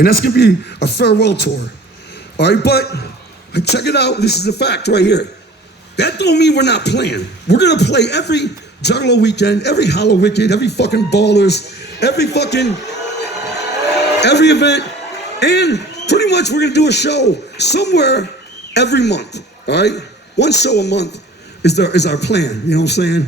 And that's gonna be a farewell tour. All right, but check it out. This is a fact right here. That don't mean we're not playing. We're gonna play every Juggalo weekend, every Hollow Wicked, every fucking Ballers, every event, and pretty much we're gonna do a show somewhere every month. All right, one show a month is our plan. You know what I'm saying?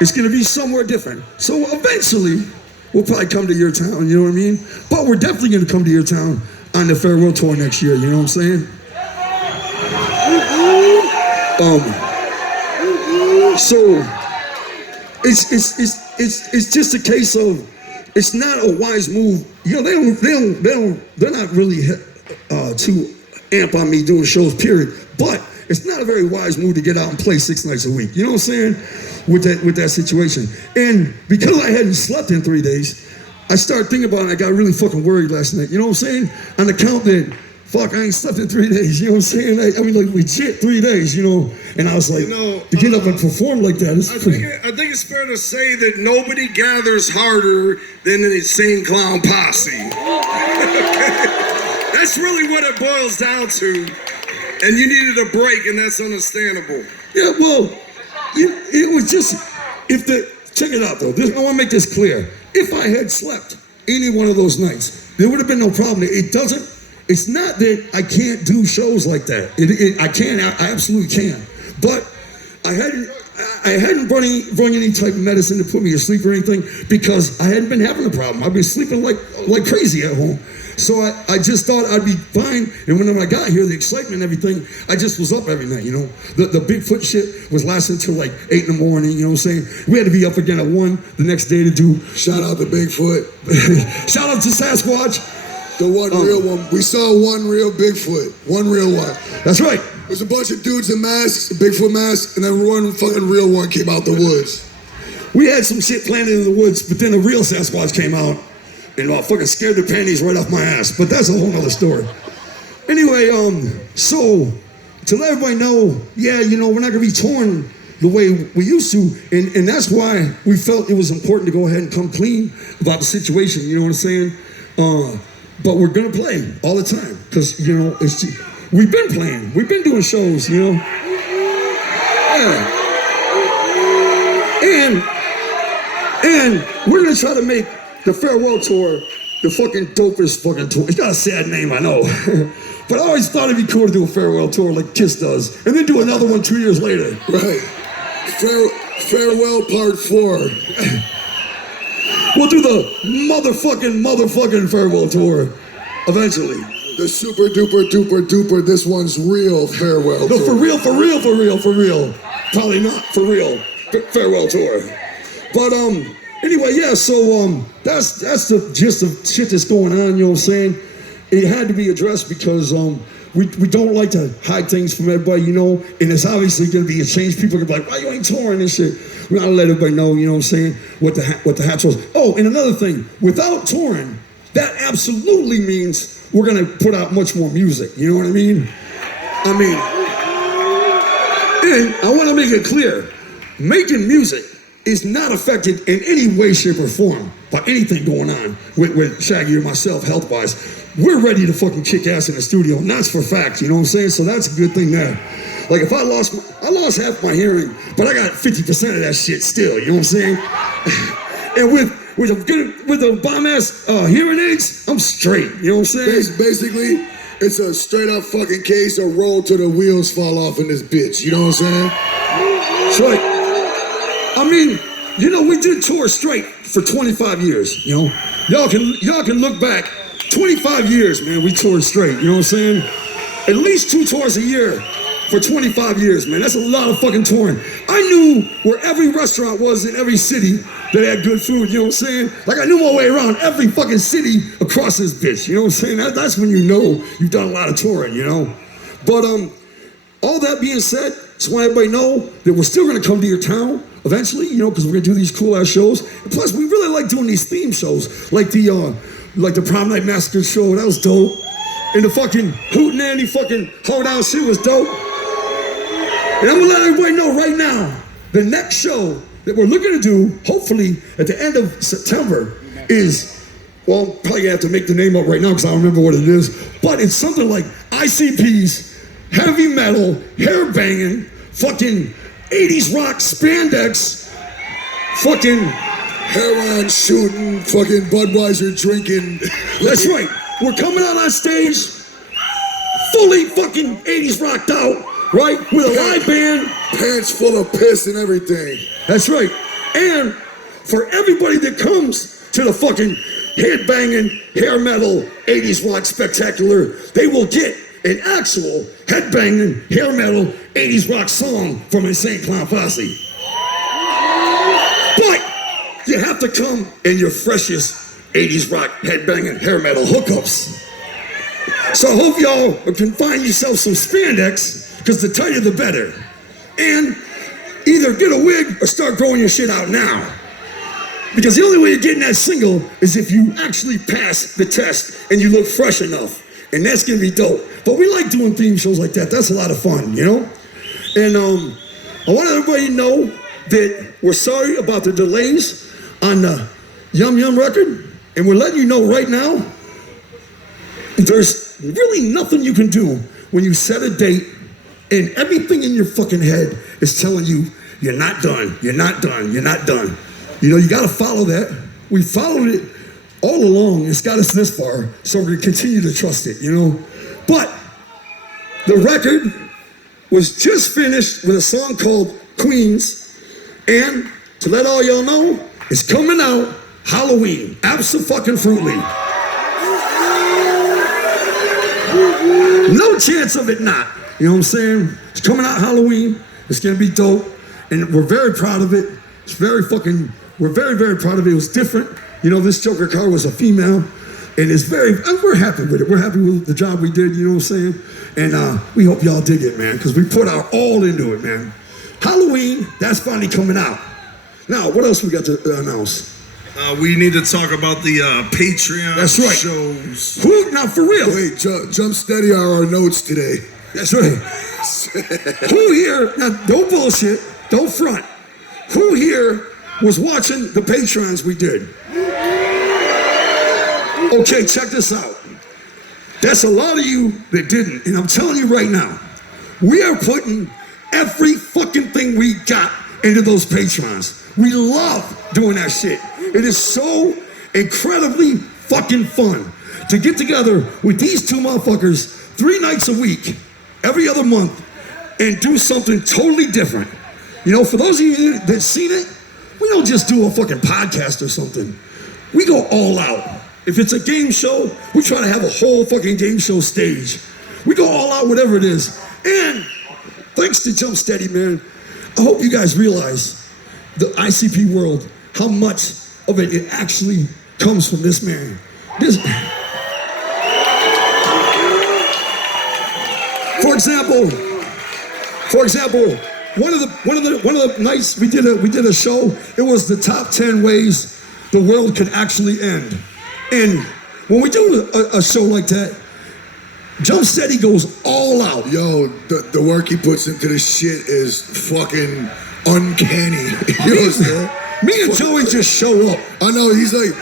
It's gonna be somewhere different. So eventually, we'll probably come to your town. You know what I mean? But we're definitely gonna come to your town on the farewell tour next year. You know what I'm saying? So it's just a case of it's not a wise move. You know, they're not really too amp on me doing shows, period. But it's not a very wise move to get out and play 6 nights a week. You know what I'm saying? With that situation. And because I hadn't slept in 3 days, I started thinking about it and I got really fucking worried last night. You know what I'm saying? On the count that, fuck, I ain't slept in 3 days. You know what I'm saying? I mean, like, legit 3 days, you know? And I was like, to get up and perform like that, I think it's fair to say that nobody gathers harder than an insane clown posse. That's really what it boils down to. And you needed a break, and that's understandable. Yeah, well, it was just, check it out though, I wanna make this clear. If I had slept any one of those nights, there would have been no problem. It's not that I can't do shows like that. I can, I absolutely can. But I hadn't run any type of medicine to put me to sleep or anything because I hadn't been having a problem. I've been sleeping like crazy at home. So I just thought I'd be fine. And when I got here, the excitement and everything, I just was up every night, you know. The Bigfoot shit was lasting till like 8 in the morning, you know what I'm saying? We had to be up again at 1 the next day to do. Shout out to Bigfoot. Shout out to Sasquatch. The one real one. We saw one real Bigfoot. One real one. That's right. There's a bunch of dudes in masks, Bigfoot masks, and then one fucking real one came out the woods. We had some shit planted in the woods, but then a real Sasquatch came out and fucking scared the panties right off my ass. But that's a whole nother story. Anyway, so to let everybody know, yeah, you know, we're not gonna be touring the way we used to, and that's why we felt it was important to go ahead and come clean about the situation, you know what I'm saying? But we're gonna play all the time, because, you know, we've been playing, we've been doing shows, you know? Yeah. And we're gonna try to make the farewell tour the fucking dopest fucking tour. It's got a sad name, I know. But I always thought it'd be cool to do a farewell tour like Kiss does, and then do another one 2 years later. Right. Farewell part 4. We'll do the motherfucking farewell tour eventually. The super duper, this one's real farewell tour. No, for real. Probably not for real farewell tour. But anyway, yeah, so that's the gist of shit that's going on, you know what I'm saying? It had to be addressed because we don't like to hide things from everybody, you know, and it's obviously gonna be a change. People are gonna be like, why you ain't touring and shit? We gotta let everybody know, you know what I'm saying, what the hatch was. Oh, and another thing, without touring, that absolutely means we're gonna put out much more music, you know what I mean? And I wanna make it clear, making music is not affected in any way, shape, or form by anything going on with Shaggy or myself health-wise. We're ready to fucking kick ass in the studio, and that's for fact, you know what I'm saying? So that's a good thing there. Like if I lost half my hearing, but I got 50% of that shit still, you know what I'm saying? And with the bomb-ass hearing aids, I'm straight, you know what I'm saying? Basically, it's a straight-up fucking case of roll till the wheels fall off in this bitch, you know what I'm saying? That's right. I mean, you know, we did tour straight for 25 years, you know? Y'all can look back, 25 years, man, we toured straight, you know what I'm saying? At least 2 tours a year for 25 years, man. That's a lot of fucking touring. I knew where every restaurant was in every city that had good food, you know what I'm saying? Like I knew my way around every fucking city across this bitch, you know what I'm saying? That's when you know you've done a lot of touring, you know? But all that being said, just want everybody know that we're still gonna come to your town eventually, you know, because we're gonna do these cool ass shows. And plus, we really like doing these theme shows, like the Prom Night Massacre show. That was dope. And the fucking Hootenanny fucking hoedown shit was dope. And I'm gonna let everybody know right now, the next show that we're looking to do, hopefully at the end of September, is well, I'm probably gonna have to make the name up right now because I don't remember what it is, but it's something like i.c.p's heavy metal, hair banging, fucking 80s rock spandex, fucking heroin shooting, fucking Budweiser drinking. That's right. We're coming out on stage, fully fucking 80s rocked out, right? With a live band. Pants full of piss and everything. That's right. And for everybody that comes to the fucking head-banging, hair metal, 80s rock spectacular, they will get an actual head-banging, hair metal, 80s rock song from Insane Clown Posse. But you have to come in your freshest 80s rock, head-banging, hair metal hookups. So I hope y'all can find yourself some spandex, because the tighter the better. And either get a wig or start growing your shit out now. Because the only way you're getting that single is if you actually pass the test and you look fresh enough. And that's gonna be dope. But we like doing theme shows like that. That's a lot of fun, you know? And I want everybody to know that we're sorry about the delays on the Yum Yum record. And we're letting you know right now, there's really nothing you can do when you set a date and everything in your fucking head is telling you, you're not done, you're not done, you're not done. You know, you gotta follow that. We followed it all along. It's got us this far, so we're gonna continue to trust it, you know? But the record was just finished with a song called Queens, and to let all y'all know, it's coming out Halloween, abso-fucking-fruitly. No chance of it not. You know what I'm saying? It's coming out Halloween. It's gonna be dope, and we're very proud of it. It's we're very, very proud of it. It was different. You know, this Joker car was a female, and we're happy with it. We're happy with the job we did, you know what I'm saying? And we hope y'all dig it, man, because we put our all into it, man. Halloween, that's finally coming out. Now, what else we got to announce? We need to talk about the Patreon That's right. shows. Who, now for real? Wait, jump steady are our notes today. That's right. Who here, now don't bullshit, don't front. Who here was watching the Patrons we did? Okay, check this out. That's a lot of you that didn't, and I'm telling you right now, we are putting every fucking thing we got into those Patrons. We love doing that shit. It is so incredibly fucking fun to get together with these two motherfuckers 3 nights a week, every other month, and do something totally different. You know, for those of you that's seen it, we don't just do a fucking podcast or something. We go all out. If it's a game show, we try to have a whole fucking game show stage. We go all out, whatever it is. And thanks to Jump Steady, man, I hope you guys realize the i.c.p world, how much of it actually comes from this man. For example, one of the nights we did a show. It was the top 10 ways the world could actually end. And when we do a show like that, Jump Steady goes all out. Yo, the work he puts into this shit is fucking uncanny. You know what I'm saying? Me and Joey just show up. I know, he's like,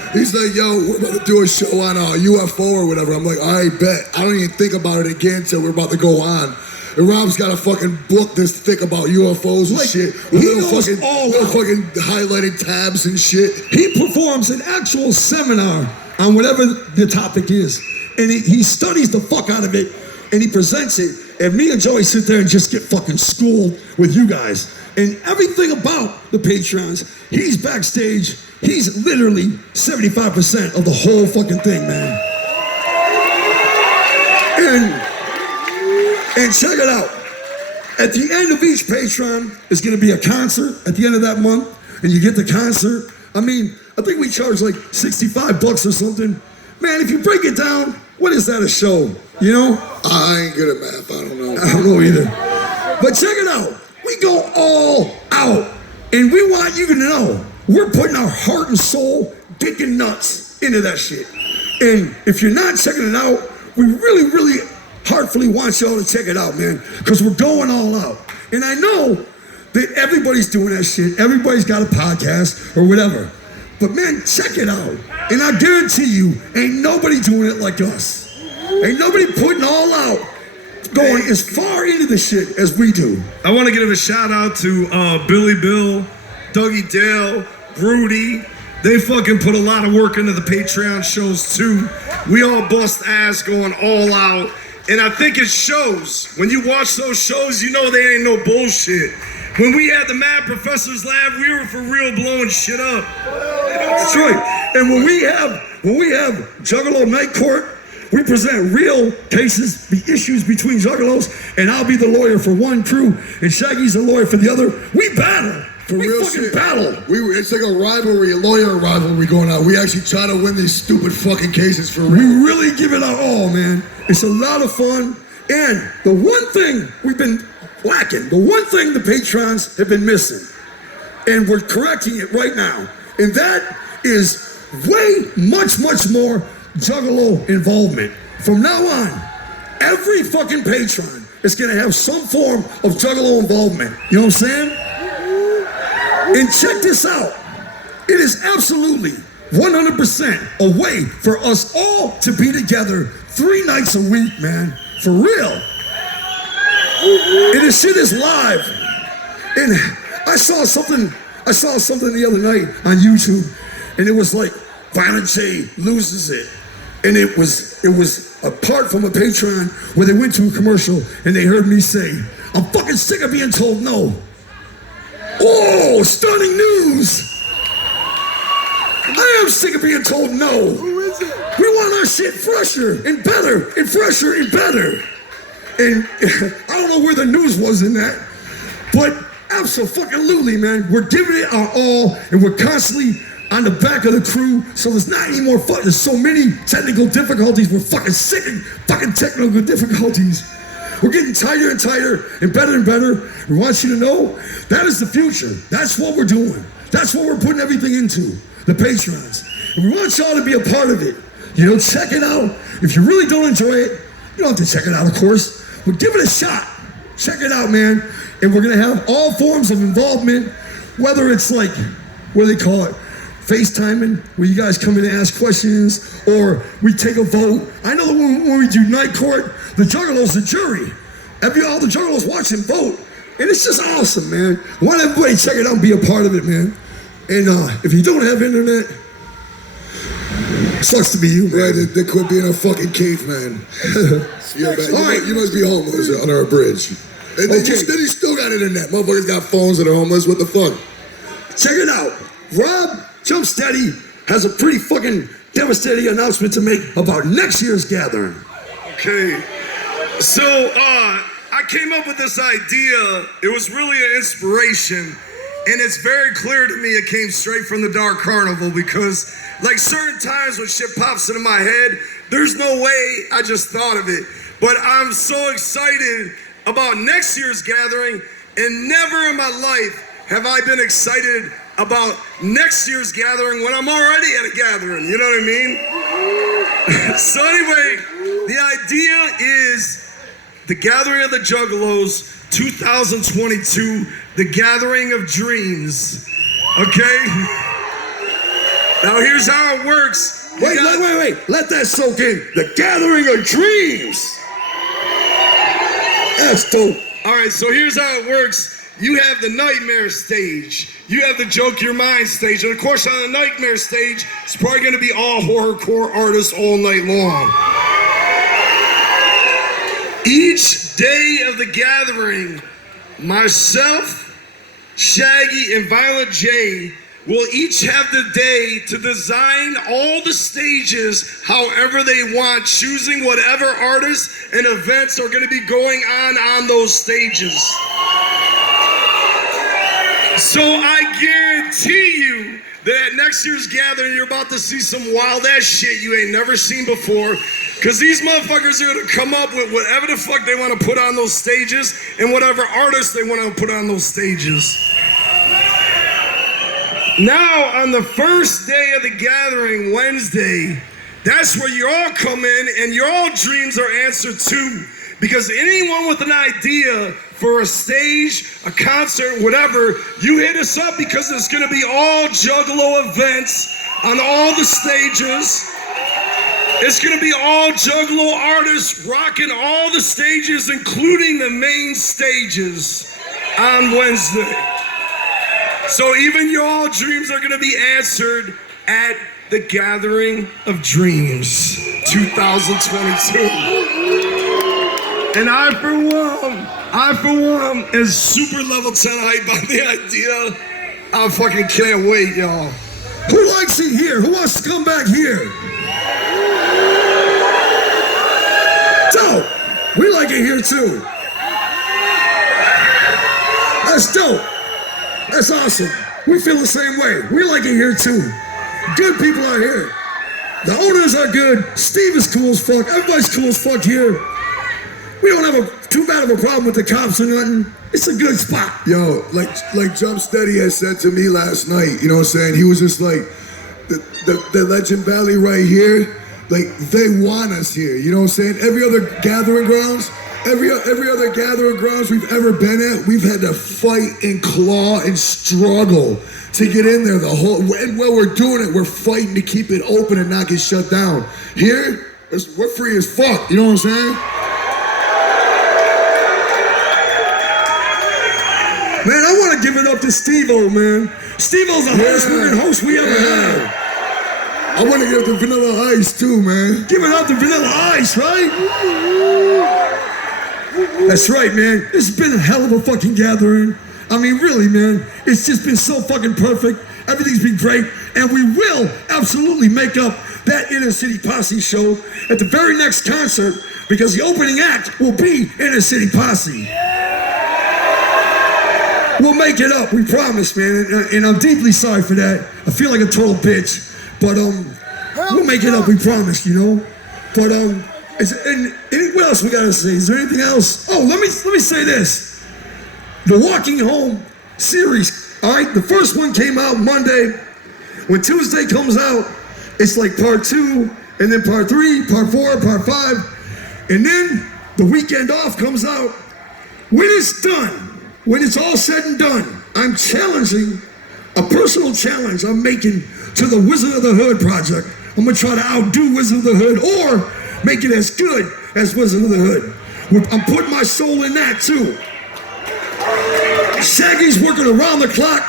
yo, we're about to do a show on a UFO or whatever. I'm like, all right, bet. I don't even think about it again until we're about to go on. And Rob's got a fucking book this thick about UFOs and shit. Little fucking highlighted tabs and shit. He performs an actual seminar on whatever the topic is. And he studies the fuck out of it, and he presents it. And me and Joey sit there and just get fucking schooled with you guys. And everything about the Patrons, he's backstage. He's literally 75% of the whole fucking thing, man. And check it out. At the end of each Patreon is gonna be a concert at the end of that month, and you get the concert. I mean, I think we charge like $65 or something. Man, if you break it down, what is that a show? You know? I ain't good at math, I don't know. I don't know either. But check it out. We go all out. And we want you to know, we're putting our heart and soul, dick and nuts into that shit. And if you're not checking it out, we really, really heartfully want y'all to check it out, man. Because we're going all out. And I know that everybody's doing that shit. Everybody's got a podcast or whatever. But man, check it out. And I guarantee you, ain't nobody doing it like us. Ain't nobody putting all out, going as far into the shit as we do. I want to give a shout out to Billy Bill, Dougie Dale, Rudy. They fucking put a lot of work into the Patreon shows too. We all bust ass going all out. And I think it shows. When you watch those shows, you know they ain't no bullshit. When we had the Mad Professor's Lab, we were for real blowing shit up. That's right. And when we have Juggalo Night Court, we present real cases, the issues between Juggalos, and I'll be the lawyer for one crew, and Shaggy's the lawyer for the other. We battle. For we real fucking shit. battle. It's like a rivalry, a lawyer rivalry going on. We actually try to win these stupid fucking cases for real. We really give it our all, man. It's a lot of fun. And the one thing we've been lacking, the one thing the patrons have been missing, and we're correcting it right now, and that is way much more Juggalo involvement. From now on, every fucking patron is gonna have some form of Juggalo involvement. You know what I'm saying? And check this out. It is absolutely 100% a way for us all to be together 3 nights a week, man. For real. And this shit is live. And I saw something the other night on YouTube, and it was like Violent J loses it. And it was a part from a Patreon where they went to a commercial and they heard me say, I'm fucking sick of being told no. Oh, stunning news! I am sick of being told no. Who is it? We want our shit fresher and better and fresher and better. And I don't know where the news was in that, but absolutely, man, we're giving it our all, and we're constantly on the back of the crew, so there's not any more fun. There's so many technical difficulties. We're fucking sick of fucking technical difficulties. We're getting tighter and tighter and better. We want you to know that is the future. That's what we're doing. That's what we're putting everything into, the patrons. And we want y'all to be a part of it. You know, check it out. If you really don't enjoy it, you don't have to check it out, of course, but give it a shot. Check it out, man. And we're gonna have all forms of involvement, whether it's like, what do they call it? FaceTiming, where you guys come in and ask questions, or we take a vote. I know that when we do night court, the Juggalos, the jury, all the Juggalos watch and vote, and it's just awesome, man. I want everybody to check it out and be a part of it, man. And if you don't have internet, sucks to be you, man. Right, they quit being a fucking caveman. All right. You must be homeless under a bridge. And then you still got internet. Motherfuckers got phones that are homeless. What the fuck? Check it out. Rob Jumpsteady has a pretty fucking devastating announcement to make about next year's gathering. Okay, so I came up with this idea. It was really an inspiration, and it's very clear to me it came straight from the Dark Carnival, because like certain times when shit pops into my head, there's no way I just thought of it. But I'm so excited about next year's gathering, and never in my life have I been excited about next year's gathering when I'm already at a gathering, you know what I mean? So anyway, the idea is the Gathering of the Juggalos 2022, the Gathering of Dreams, okay? Now here's how it works. Wait, let that soak in. The Gathering of Dreams. That's dope. All right, so here's how it works. You have the nightmare stage. You have the joke your mind stage. And of course, on the nightmare stage, it's probably going to be all horrorcore artists all night long. Each day of the gathering, myself, Shaggy, and Violent J will each have the day to design all the stages however they want, choosing whatever artists and events are going to be going on those stages. So I guarantee you that at next year's gathering, you're about to see some wild ass shit you ain't never seen before. Because these motherfuckers are gonna come up with whatever the fuck they want to put on those stages and whatever artists they want to put on those stages. Now, on the first day of the gathering, Wednesday, that's where you all come in and your all dreams are answered too. Because anyone with an idea for a stage, a concert, whatever, you hit us up, because it's gonna be all Juggalo events on all the stages. It's gonna be all Juggalo artists rocking all the stages, including the main stages on Wednesday. So even your dreams are gonna be answered at the Gathering of Dreams 2022. And I for one, is super level 10 hype by the idea. I fucking can't wait, y'all. Who likes it here? Who wants to come back here? Dope. We like it here too. That's dope. That's awesome. We feel the same way. We like it here too. Good people are here. The owners are good. Steve is cool as fuck. Everybody's cool as fuck here. We don't have too bad of a problem with the cops or nothing. It's a good spot. Yo, like Jump Steady had said to me last night, you know what I'm saying? He was just like, the Legend Valley right here, like they want us here, you know what I'm saying? Every other gathering grounds we've ever been at, we've had to fight and claw and struggle to get in there. And while we're doing it, we're fighting to keep it open and not get shut down. Here, we're free as fuck, you know what I'm saying? Man, I want to give it up to Steve-O, man. Steve-O's the hardest working host we ever had. I want to give it to Vanilla Ice too, man. Give it up to Vanilla Ice, right? That's right, man. This has been a hell of a fucking gathering. I mean, really, man. It's just been so fucking perfect. Everything's been great. And we will absolutely make up that Inner City Posse show at the very next concert because the opening act will be Inner City Posse. We'll make it up, we promise, man. And I'm deeply sorry for that. I feel like a total bitch. But we'll make it up, we promise, you know? But and what else we gotta say? Is there anything else? Oh, let me say this. The Walking Home series, all right? The first one came out Monday. When Tuesday comes out, it's like part 2, and then part 3, part 4, part 5. And then the weekend off comes out. When it's done, when it's all said and done, I'm challenging a personal challenge I'm making to the Wizard of the Hood project. I'm gonna try to outdo Wizard of the Hood or make it as good as Wizard of the Hood. I'm putting my soul in that too. Shaggy's working around the clock.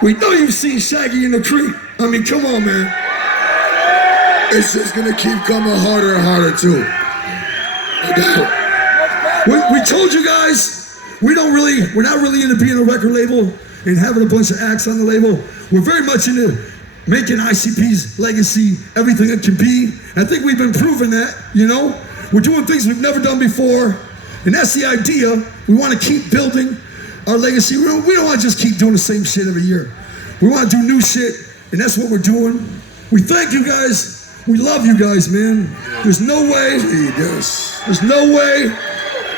We know you've seen Shaggy in the creek. I mean, come on, man. It's just gonna keep coming harder and harder too. We told you guys, we're not really into being a record label and having a bunch of acts on the label. We're very much into making i.c.p's legacy everything it can be. I think we've been proving that, you know? We're doing things we've never done before, and that's the idea. We want to keep building our legacy. We don't want to just keep doing the same shit every year. We want to do new shit, and that's what we're doing. We thank you guys. We love you guys, man. There's no way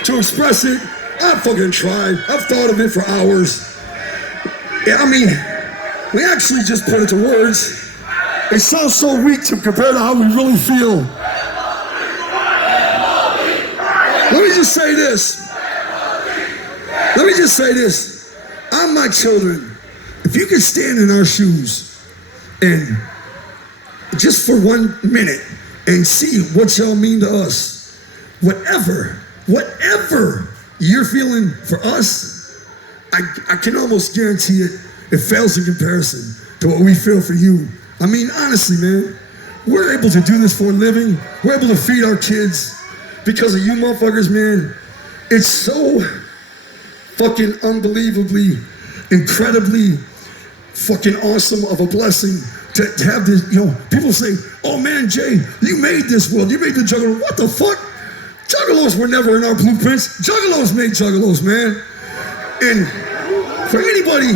to express it. I've fucking tried. I've thought of it for hours. Yeah, I mean, we actually just put it to words. It sounds so weak compared to how we really feel. Let me just say this. I'm my children. If you could stand in our shoes and just for 1 minute and see what y'all mean to us, whatever you're feeling for us, I can almost guarantee it fails in comparison to what we feel for you. I mean, honestly, man, we're able to do this for a living. We're able to feed our kids because of you motherfuckers, man. It's so fucking unbelievably, incredibly fucking awesome of a blessing to have this, you know, people say, oh man, Jay, you made this world, you made the Juggalo. What the fuck? Juggalos were never in our blueprints. Juggalos made Juggalos, man. And for anybody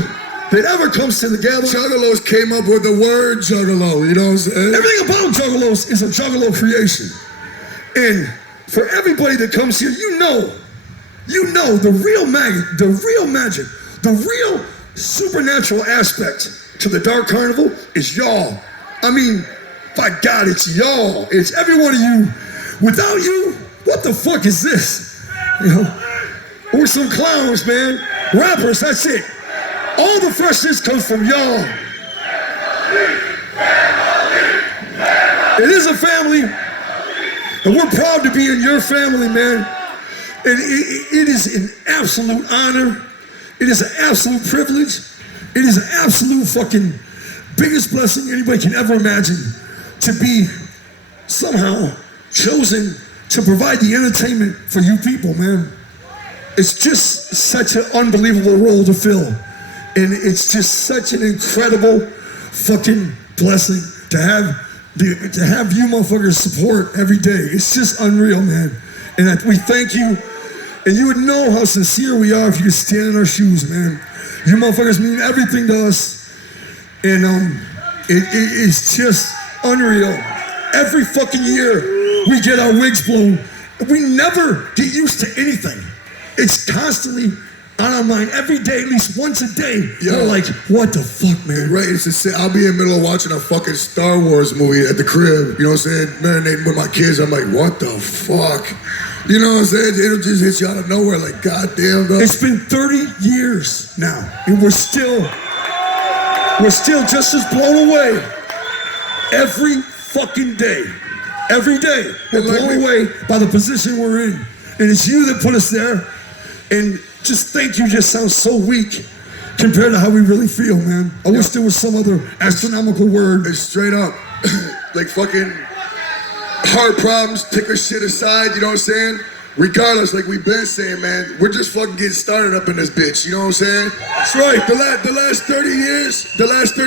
that ever comes to the gathering, Juggalos came up with the word Juggalo, you know what I'm saying? Everything about Juggalos is a Juggalo creation. And for everybody that comes here, you know the real magic, the real supernatural aspect to the Dark Carnival is y'all. I mean, by God, it's y'all. It's every one of you. Without you, what the fuck is this? You know, we're some clowns, man. Rappers, that's it. All the freshness comes from y'all. It is a family, and we're proud to be in your family, man. And it is an absolute honor. It is an absolute privilege. It is an absolute fucking biggest blessing anybody can ever imagine to be somehow chosen to provide the entertainment for you people, man. It's just such an unbelievable role to fill. And it's just such an incredible fucking blessing to have you motherfuckers support every day. It's just unreal, man. And we thank you. And you would know how sincere we are if you could stand in our shoes, man. You motherfuckers mean everything to us. And it's just unreal. Every fucking year we get our wigs blown. We never get used to anything. It's constantly on our mind every day, at least once a day. We're like, what the fuck, man? Right, it's just, I'll be in the middle of watching a fucking Star Wars movie at the crib, you know what I'm saying? Marinating with my kids, I'm like, what the fuck? You know what I'm saying? It'll just hit you out of nowhere, like, goddamn. Bro. It's been 30 years now, and we're still just as blown away every fucking day. Every day, we're blown away by the position we're in. And it's you that put us there. And just thank you just sounds so weak compared to how we really feel, man. I wish there was some other astronomical word. It's straight up, like fucking hard problems, take our shit aside, you know what I'm saying? Regardless, like we've been saying, man, we're just fucking getting started up in this bitch, you know what I'm saying? That's right. The last 30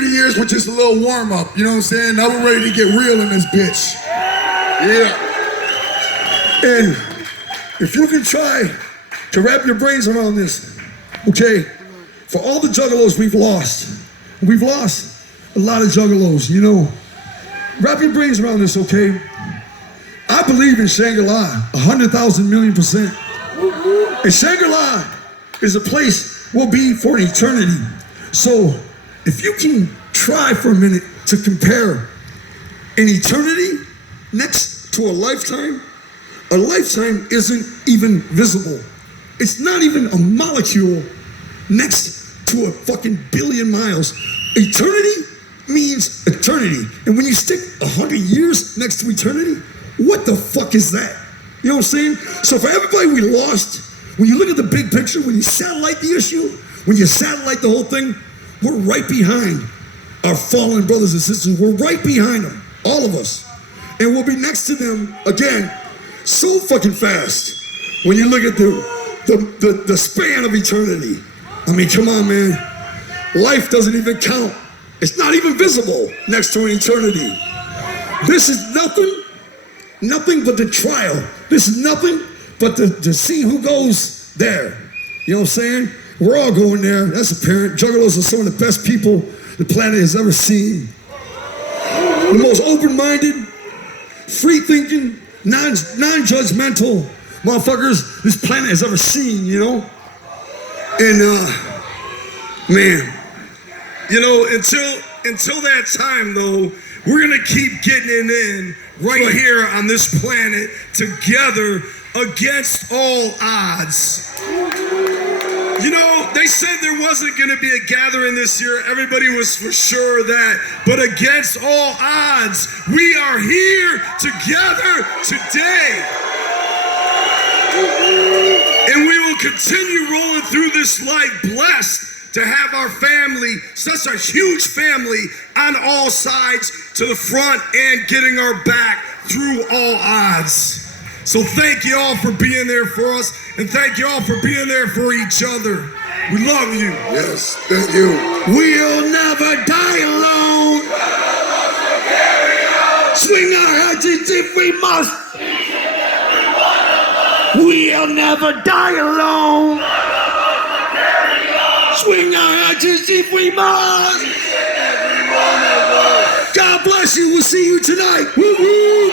years were just a little warm up, you know what I'm saying? Now we're ready to get real in this bitch. Yeah. And if you can try to wrap your brains around this, okay, for all the juggalos we've lost a lot of juggalos, you know. Wrap your brains around this, okay? I believe in Shangri-La 100,000 million %. And Shangri-La is a place we'll be for an eternity. So if you can try for a minute to compare an eternity next to a lifetime isn't even visible. It's not even a molecule next to a fucking billion miles. Eternity means eternity. And when you stick 100 years next to eternity, what the fuck is that? You know what I'm saying? So for everybody we lost, when you look at the big picture, when you satellite the issue, when you satellite the whole thing, we're right behind our fallen brothers and sisters. We're right behind them, all of us. And we'll be next to them again so fucking fast when you look at the span of eternity. I mean, come on, man. Life doesn't even count. It's not even visible next to an eternity. This is nothing but the trial. This is nothing but to see who goes there. You know what I'm saying? We're all going there. That's apparent. Juggalos are some of the best people the planet has ever seen. The most open-minded, free-thinking, non-judgmental motherfuckers this planet has ever seen, you know? And, man, you know, until that time, though, we're gonna keep getting it in right here on this planet together against all odds. You know, they said there wasn't gonna be a gathering this year. Everybody was for sure of that. But against all odds, we are here together today. And we will continue rolling through this life blessed to have our family, such a huge family, on all sides, to the front and getting our back through all odds. So thank you all for being there for us, and thank you all for being there for each other. We love you. Yes, thank you. We'll never die alone. Swing our hatchets if we must. We'll never die alone. Swing our hatchets if we must. God bless you. We'll see you tonight. Woo-hoo.